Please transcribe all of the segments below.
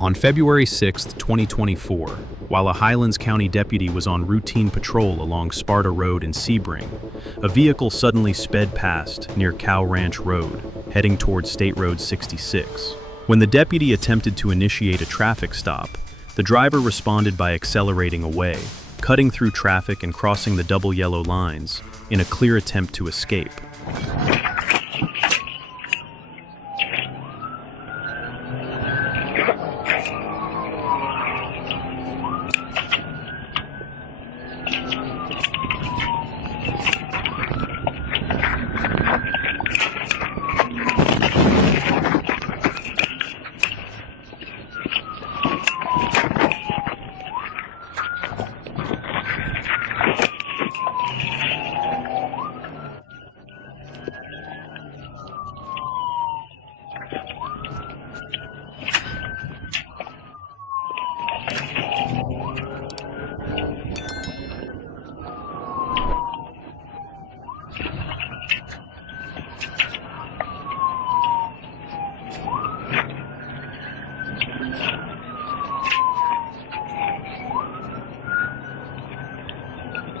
On February 6, 2024, while a Highlands County deputy was on routine patrol along Sparta Road in Sebring, a vehicle suddenly sped past near Cow Ranch Road, heading towards State Road 66. When the deputy attempted to initiate a traffic stop, the driver responded by accelerating away, cutting through traffic and crossing the double yellow lines in a clear attempt to escape.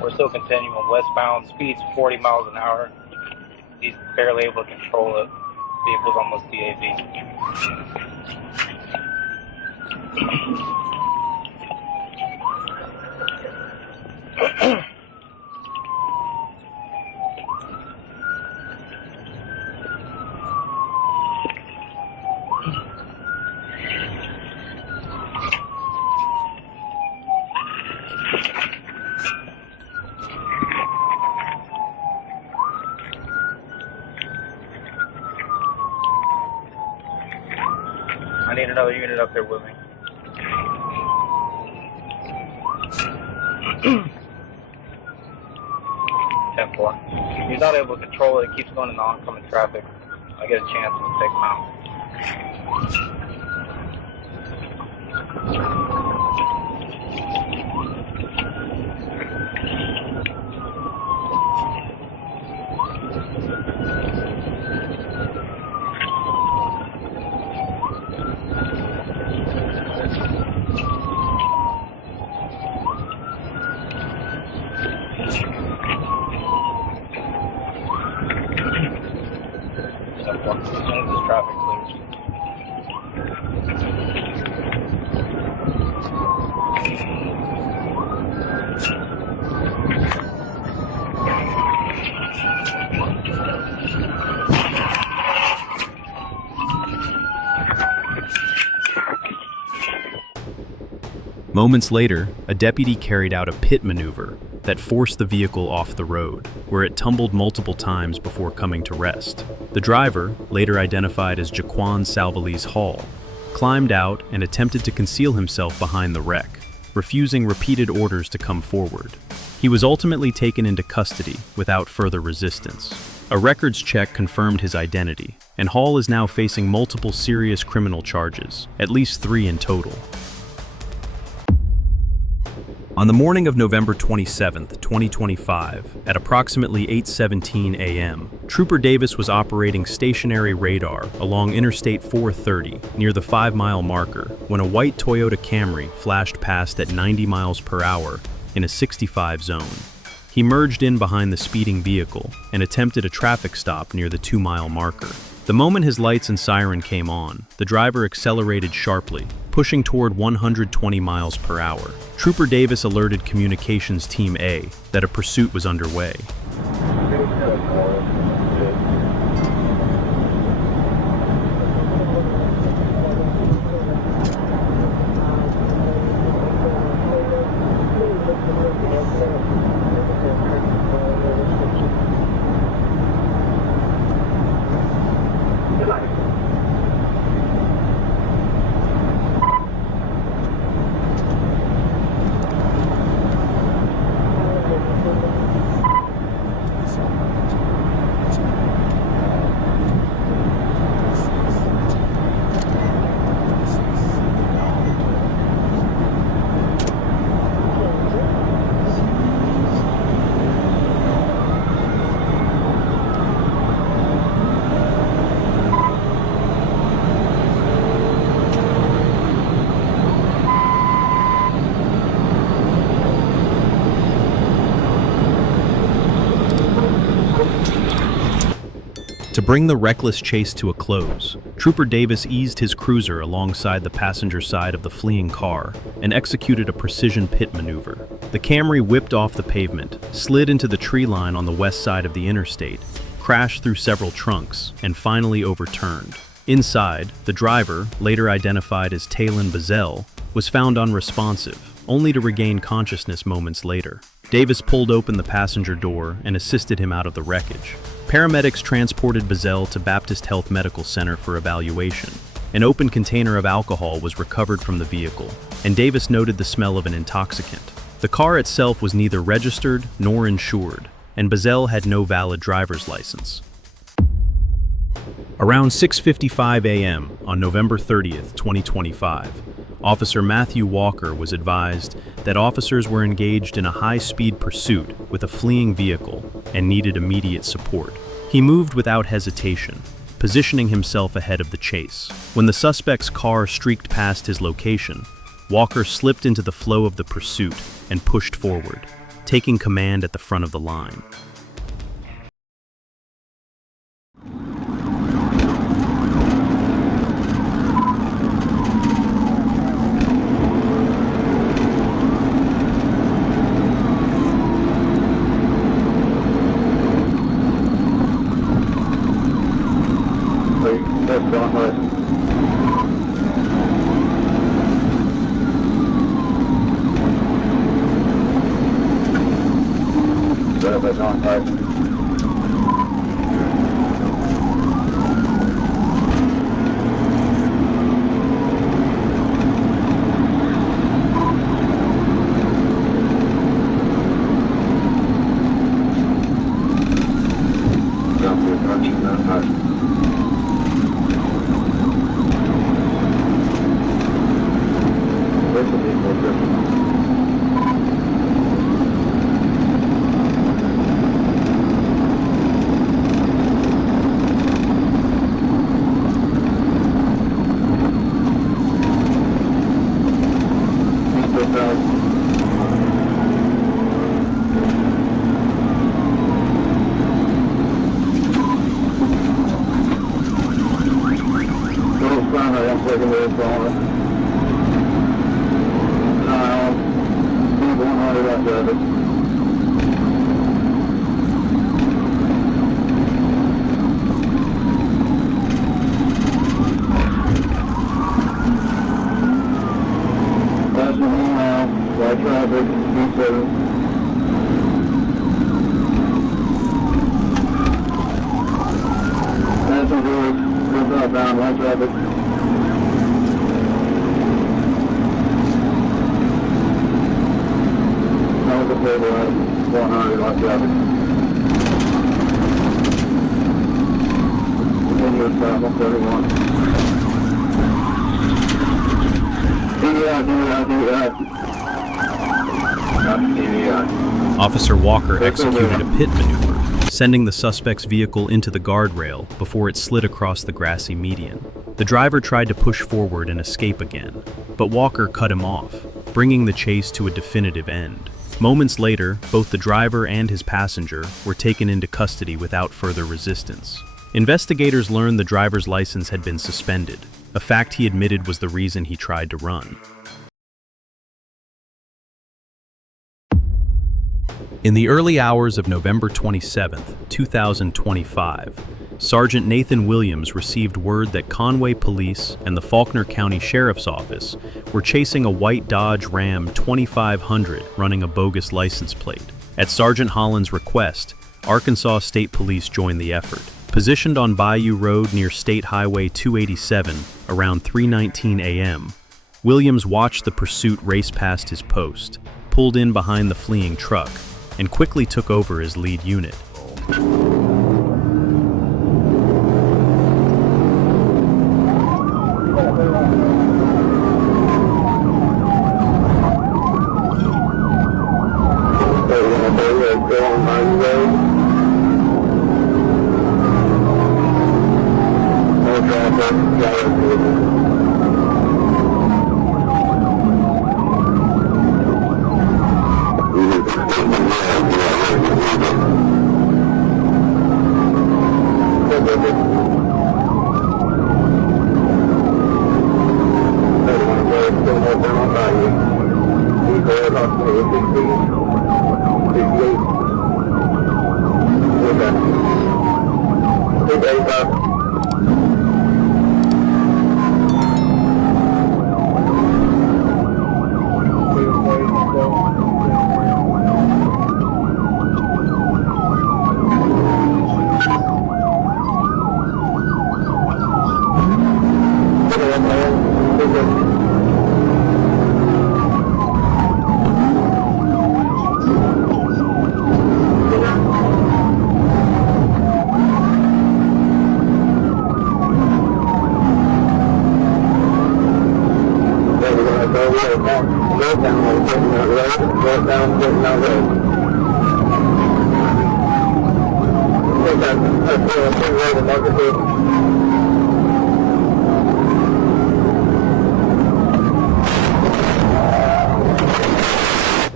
We're still continuing westbound, speeds 40 miles an hour. He's barely able to control it. Vehicle's almost DAV. I need another unit up there with me. Ten-4. He's not able to control it. It keeps going into oncoming traffic. I get a chance to take him out. As soon as this traffic clears. Moments later, a deputy carried out a pit maneuver that forced the vehicle off the road, where it tumbled multiple times before coming to rest. The driver, later identified as Jaquan Salvalese Hall, climbed out and attempted to conceal himself behind the wreck, refusing repeated orders to come forward. He was ultimately taken into custody without further resistance. A records check confirmed his identity, and Hall is now facing multiple serious criminal charges, at least 3 in total. On the morning of November 27, 2025, at approximately 8:17 a.m., Trooper Davis was operating stationary radar along Interstate 430 near the 5-mile marker when a white Toyota Camry flashed past at 90 miles per hour in a 65 zone. He merged in behind the speeding vehicle and attempted a traffic stop near the 2-mile marker. The moment his lights and siren came on, the driver accelerated sharply, pushing toward 120 miles per hour. Trooper Davis alerted Communications Team A that a pursuit was underway. bring the reckless chase to a close, Trooper Davis eased his cruiser alongside the passenger side of the fleeing car and executed a precision pit maneuver. The Camry whipped off the pavement, slid into the tree line on the west side of the interstate, crashed through several trunks, and finally overturned. Inside, the driver, later identified as Talon Bazell, was found unresponsive, only to regain consciousness moments later. Davis pulled open the passenger door and assisted him out of the wreckage. Paramedics transported Bazell to Baptist Health Medical Center for evaluation. An open container of alcohol was recovered from the vehicle, and Davis noted the smell of an intoxicant. The car itself was neither registered nor insured, and Bazell had no valid driver's license. Around 6:55 a.m. on November 30th, 2025, Officer Matthew Walker was advised that officers were engaged in a high-speed pursuit with a fleeing vehicle and needed immediate support. He moved without hesitation, positioning himself ahead of the chase. When the suspect's car streaked past his location, Walker slipped into the flow of the pursuit and pushed forward, taking command at the front of the line. Officer Walker executed a pit maneuver, sending the suspect's vehicle into the guardrail before it slid across the grassy median. The driver tried to push forward and escape again, but Walker cut him off, bringing the chase to a definitive end. Moments later, both the driver and his passenger were taken into custody without further resistance. Investigators learned the driver's license had been suspended, a fact he admitted was the reason he tried to run. In the early hours of November 27, 2025, Sergeant Nathan Williams received word that Conway Police and the Faulkner County Sheriff's Office were chasing a white Dodge Ram 2500 running a bogus license plate. At Sergeant Holland's request, Arkansas State Police joined the effort. Positioned on Bayou Road near State Highway 287 around 3:19 a.m., Williams watched the pursuit race past his post, pulled in behind the fleeing truck, and quickly took over as lead unit. Thank you.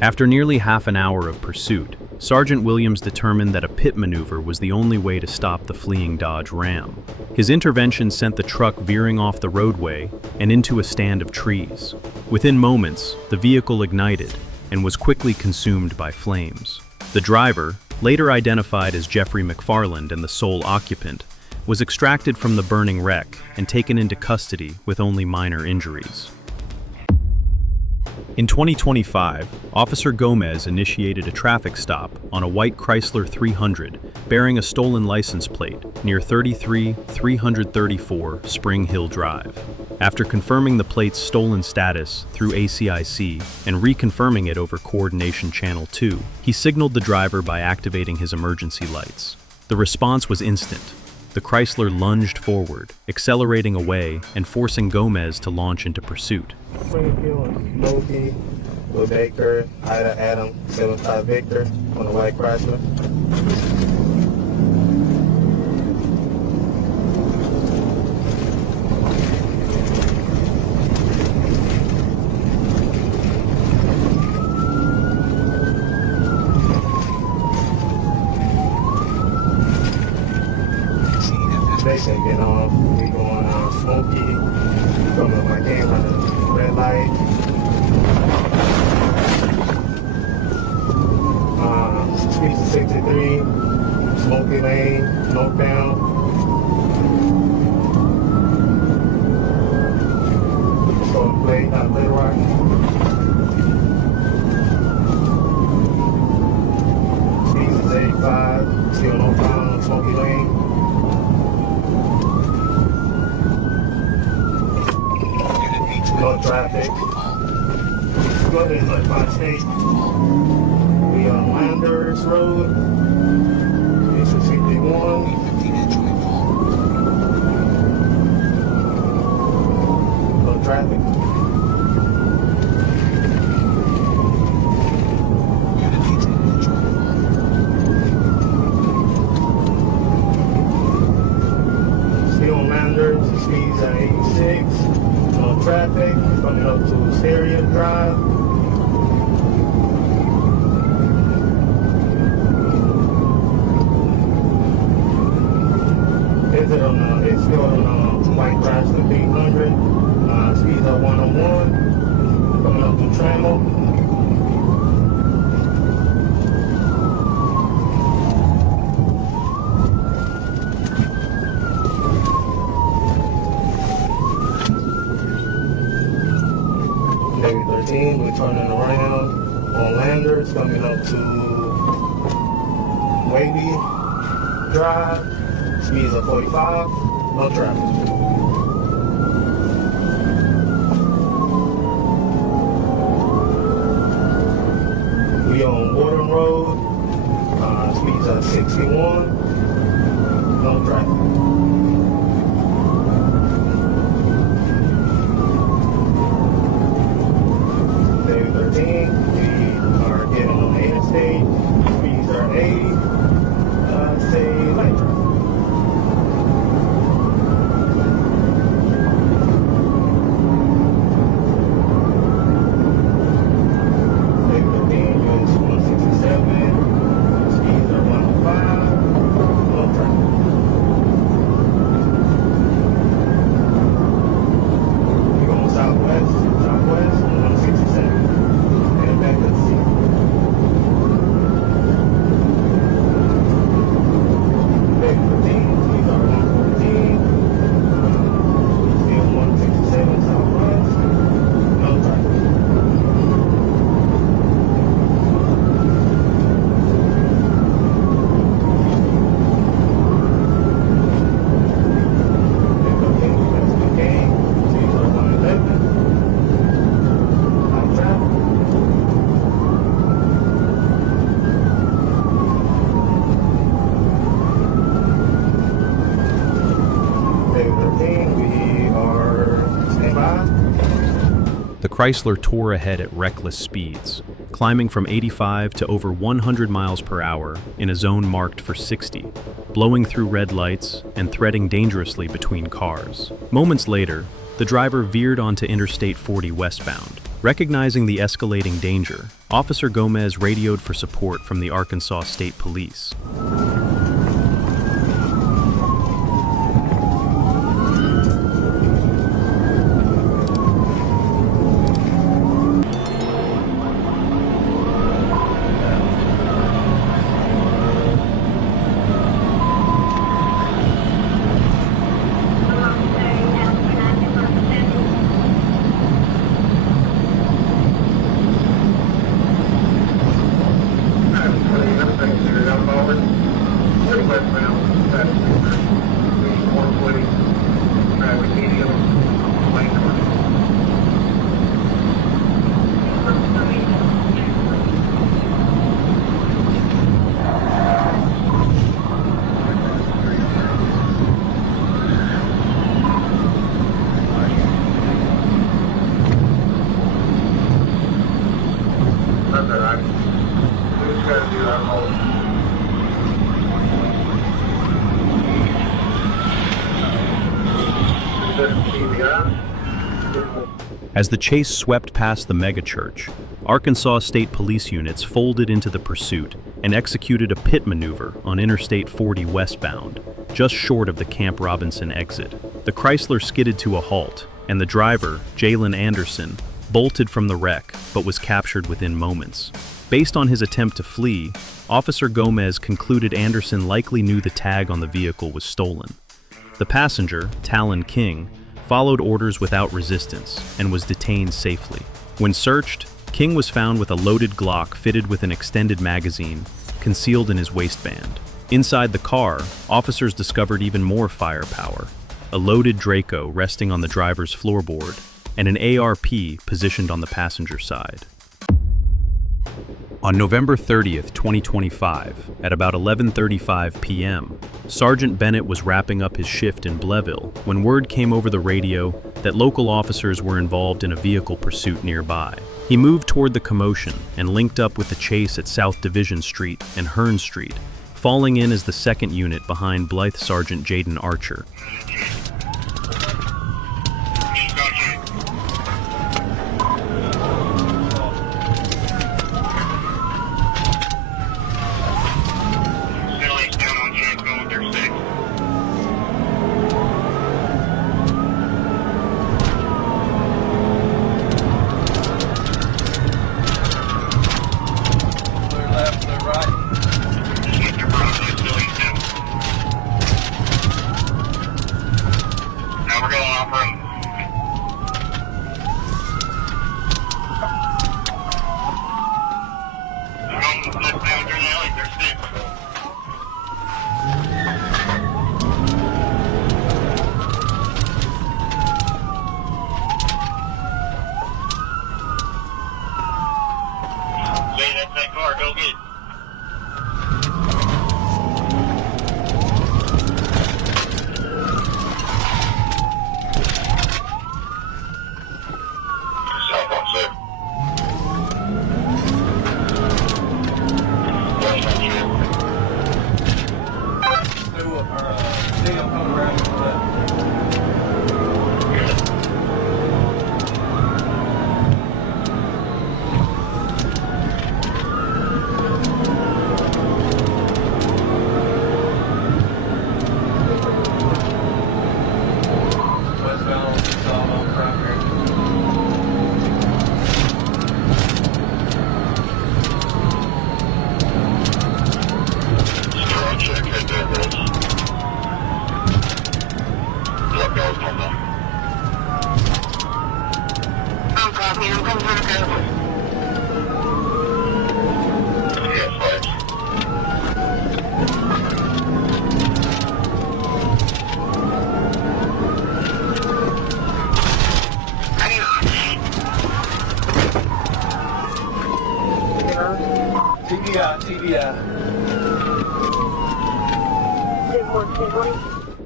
After nearly half an hour of pursuit, Sergeant Williams determined that a pit maneuver was the only way to stop the fleeing Dodge Ram. His intervention sent the truck veering off the roadway and into a stand of trees. Within moments, the vehicle ignited and was quickly consumed by flames. The driver, later identified as Jeffrey McFarland and the sole occupant, was extracted from the burning wreck and taken into custody with only minor injuries. In 2025, Officer Gomez initiated a traffic stop on a white Chrysler 300 bearing a stolen license plate near 33334 Spring Hill Drive. After confirming the plate's stolen status through ACIC and reconfirming it over Coordination Channel 2, he signaled the driver by activating his emergency lights. The response was instant. The Chrysler lunged forward, accelerating away and forcing Gomez to launch into pursuit. Springfield, Smokey, Will Baker, Ida Adam, 75 Victor on the white Chrysler. Station get on, we going Smokey, coming with my camera, red light. 63, Smokey Lane, northbound. Stolen plate out of Little Rock. Speed is 85, still northbound, Smokey Lane. No traffic. Go ahead and let my state. We on Landers Road. It's 61. No traffic. Still on Landers. The speed's at 86. No traffic, coming up to Stereo Drive. It's still on White Chrysler 300. Speeds are 101. Coming up to Trammell. Maybe 13, we're turning around on Landers, coming up to Wavy Drive, speeds of 45, no traffic. We on Warden Road, speeds of 61, no traffic. We are getting on the interstate. Speeds are 80. Say light traffic. Maybe 15 goes 167. Speeds are 105. the Chrysler tore ahead at reckless speeds, climbing from 85 to over 100 miles per hour in a zone marked for 60, blowing through red lights and threading dangerously between cars. Moments later, the driver veered onto Interstate 40 westbound. Recognizing the escalating danger, Officer Gomez radioed for support from the Arkansas State Police. As the chase swept past the megachurch, Arkansas State Police units folded into the pursuit and executed a pit maneuver on Interstate 40 westbound, just short of the Camp Robinson exit. The Chrysler skidded to a halt, and the driver, Jalen Anderson, bolted from the wreck but was captured within moments. Based on his attempt to flee, Officer Gomez concluded Anderson likely knew the tag on the vehicle was stolen. The passenger, Talon King, followed orders without resistance and was detained safely. When searched, King was found with a loaded Glock fitted with an extended magazine, concealed in his waistband. Inside the car, officers discovered even more firepower, a loaded Draco resting on the driver's floorboard, and an ARP positioned on the passenger side. On November 30th, 2025, at about 11:35 p.m., Sergeant Bennett was wrapping up his shift in Bleville when word came over the radio that local officers were involved in a vehicle pursuit nearby. He moved toward the commotion and linked up with the chase at South Division Street and Hearn Street, falling in as the second unit behind Blythe Sergeant Jaden Archer.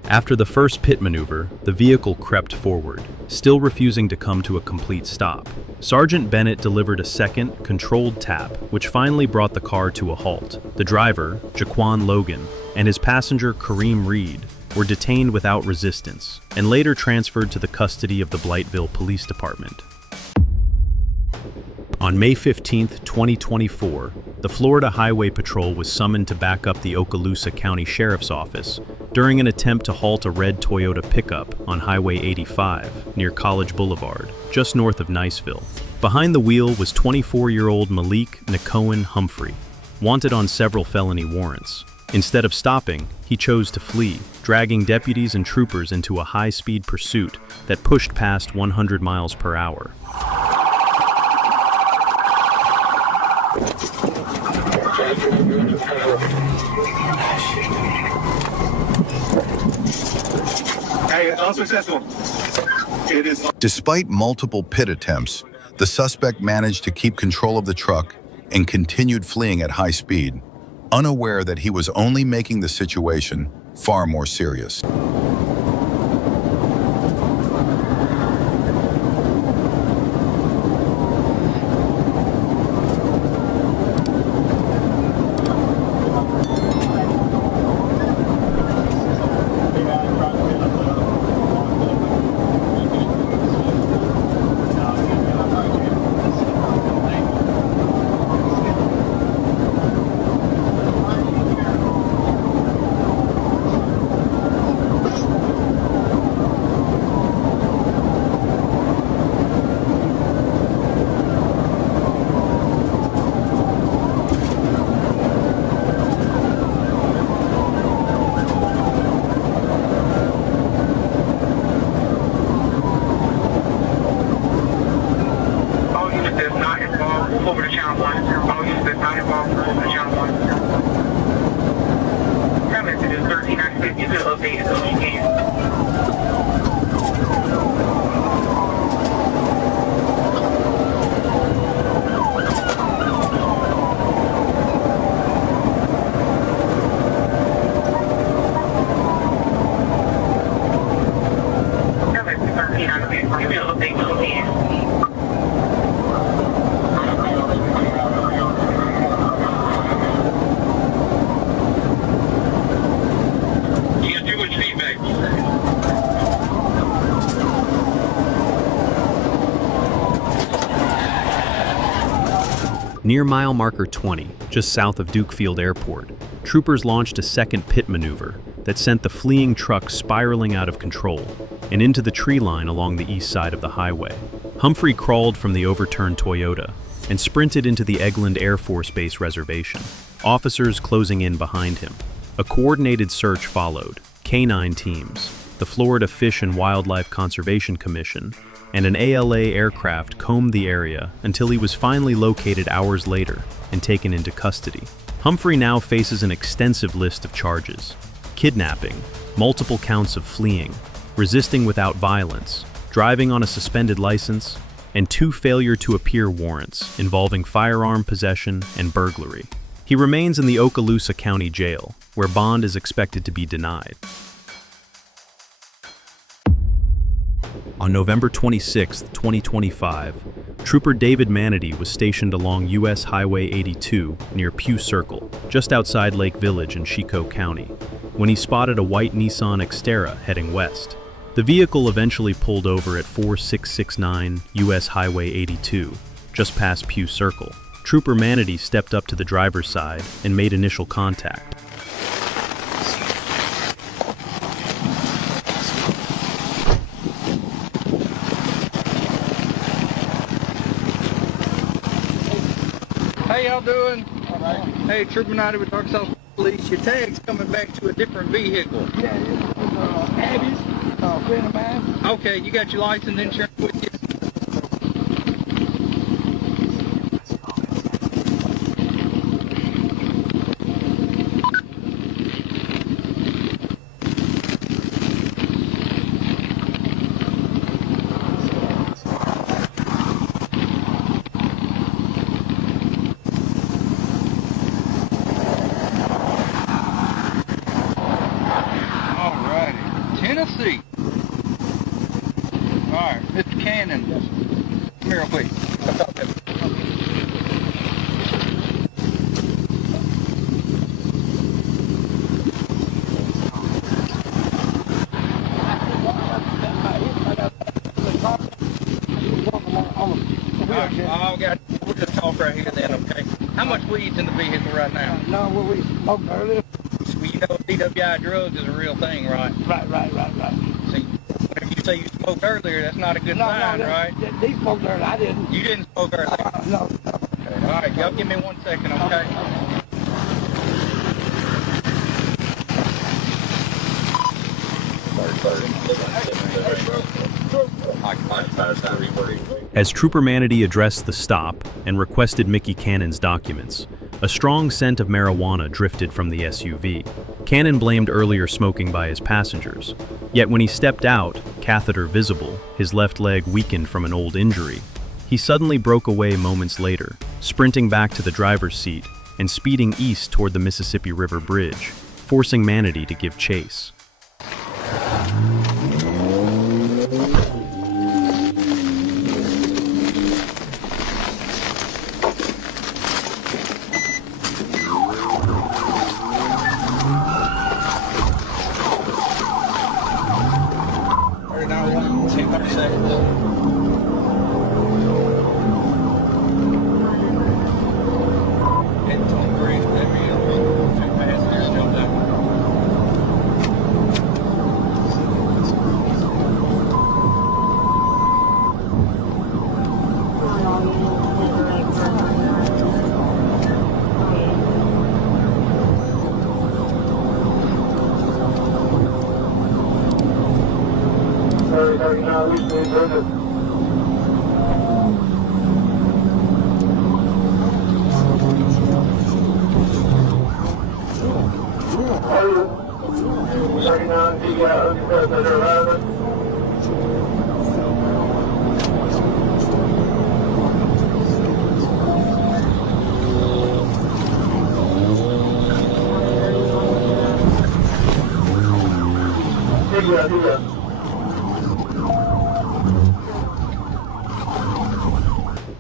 After the first pit maneuver, the vehicle crept forward, still refusing to come to a complete stop. Sergeant Bennett delivered a second, controlled tap, which finally brought the car to a halt. The driver, Jaquan Logan, and his passenger, Kareem Reed, were detained without resistance and later transferred to the custody of the Blightville Police Department. On May 15, 2024, the Florida Highway Patrol was summoned to back up the Okaloosa County Sheriff's Office during an attempt to halt a red Toyota pickup on Highway 85 near College Boulevard, just north of Niceville. Behind the wheel was 24-year-old Malik Nakoan Humphrey, wanted on several felony warrants. Instead of stopping, he chose to flee, dragging deputies and troopers into a high-speed pursuit that pushed past 100 miles per hour. Hey, unsuccessful. It is. Despite multiple pit attempts, the suspect managed to keep control of the truck and continued fleeing at high speed, unaware that he was only making the situation far more serious. Over to channel 1. All units that's not involved, over to channel 1. That message is 1396. You can update it so you can. That message is 1396. You can update it so you can. Near mile marker 20, just south of Dukefield Airport, troopers launched a second pit maneuver that sent the fleeing truck spiraling out of control and into the tree line along the east side of the highway. Humphrey crawled from the overturned Toyota and sprinted into the Eglin Air Force Base reservation, officers closing in behind him. A coordinated search followed. Canine teams, the Florida Fish and Wildlife Conservation Commission, and an ALA aircraft combed the area until he was finally located hours later and taken into custody. Humphrey now faces an extensive list of charges: kidnapping, multiple counts of fleeing, resisting without violence, driving on a suspended license, and 2 failure-to-appear warrants involving firearm possession and burglary. He remains in the Okaloosa County Jail, where bond is expected to be denied. On November 26, 2025, Trooper David Manatee was stationed along U.S. Highway 82 near Pew Circle, just outside Lake Village in Chicot County, when he spotted a white Nissan Xterra heading west. The vehicle eventually pulled over at 4669 U.S. Highway 82, just past Pew Circle. Trooper Manatee stepped up to the driver's side and made initial contact. How y'all doing? All right. Hey, Trooper Manatee with Arkansas Police. Your tag's coming back to a different vehicle. Yeah, it's Abby's, a friend of mine. Okay, you got your license and insurance with you? Come here real quick. Come talk to me. We'll just talk right here then, okay? How much weed's in the vehicle right now? No, what we smoked earlier. Well, you know DWI drugs is a real thing, right? Right. See, whenever you say you smoked earlier, that's not a good sign, right? They smoked earlier. I didn't. You didn't smoke earlier. No. Okay. All right, y'all give me 1 second, okay? As Trooper Manatee addressed the stop and requested Mickey Cannon's documents, a strong scent of marijuana drifted from the SUV. Cannon blamed earlier smoking by his passengers. Yet when he stepped out, catheter visible, his left leg weakened from an old injury, he suddenly broke away moments later, sprinting back to the driver's seat and speeding east toward the Mississippi River Bridge, forcing Manatee to give chase.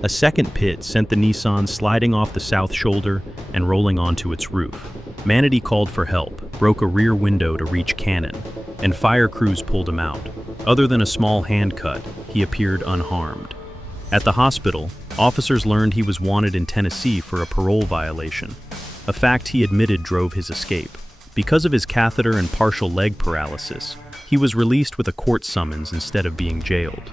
A second pit sent the Nissan sliding off the south shoulder and rolling onto its roof. Manatee called for help, broke a rear window to reach Cannon, and fire crews pulled him out. Other than a small hand cut, he appeared unharmed. At the hospital, officers learned he was wanted in Tennessee for a parole violation, a fact he admitted drove his escape. Because of his catheter and partial leg paralysis, he was released with a court summons instead of being jailed.